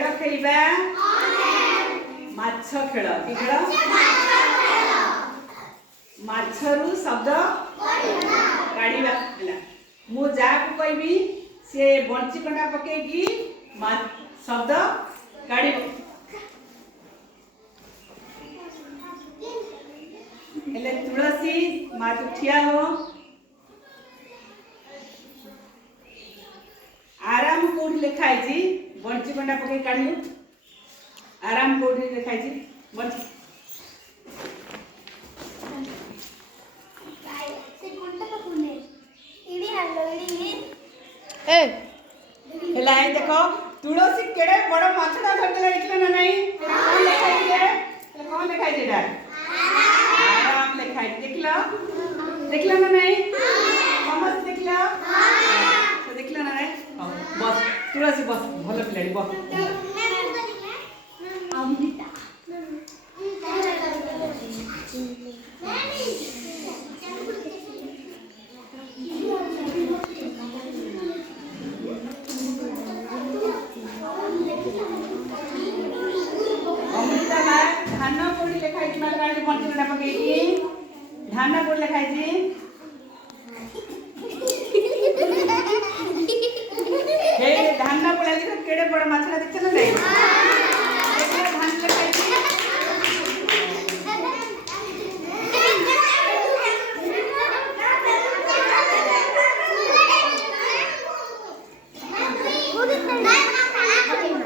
खेल खेलबा माछ खेल कि खेल माछरू शब्द काढ़ा मु जाकू कहबी से बंची कंडा पकेगी शब्द काढ़ तुलसी माँ तू ठिया हो आराम कौट लिखाई बंची कंडा पकई काढ़ू आराम कौट लिखाई बंची देखो तुलसी केड़े बड़ माछड़ा धरते लिखले ना नहीं कौन लिखाई दे कौन लिखाई दे आराम लिखाई देखला ना नहीं समझ देखला तो देखला ना नहीं बस तुलसी बस भलो पिलाड़ी बस धान कोड़ी लिखाई मार्गाड़ी बंटी कंडा पकेगी धान कोड़ी लिखाई धान पड़ा केड़े बड़ माछड़ा देखते ना नहीं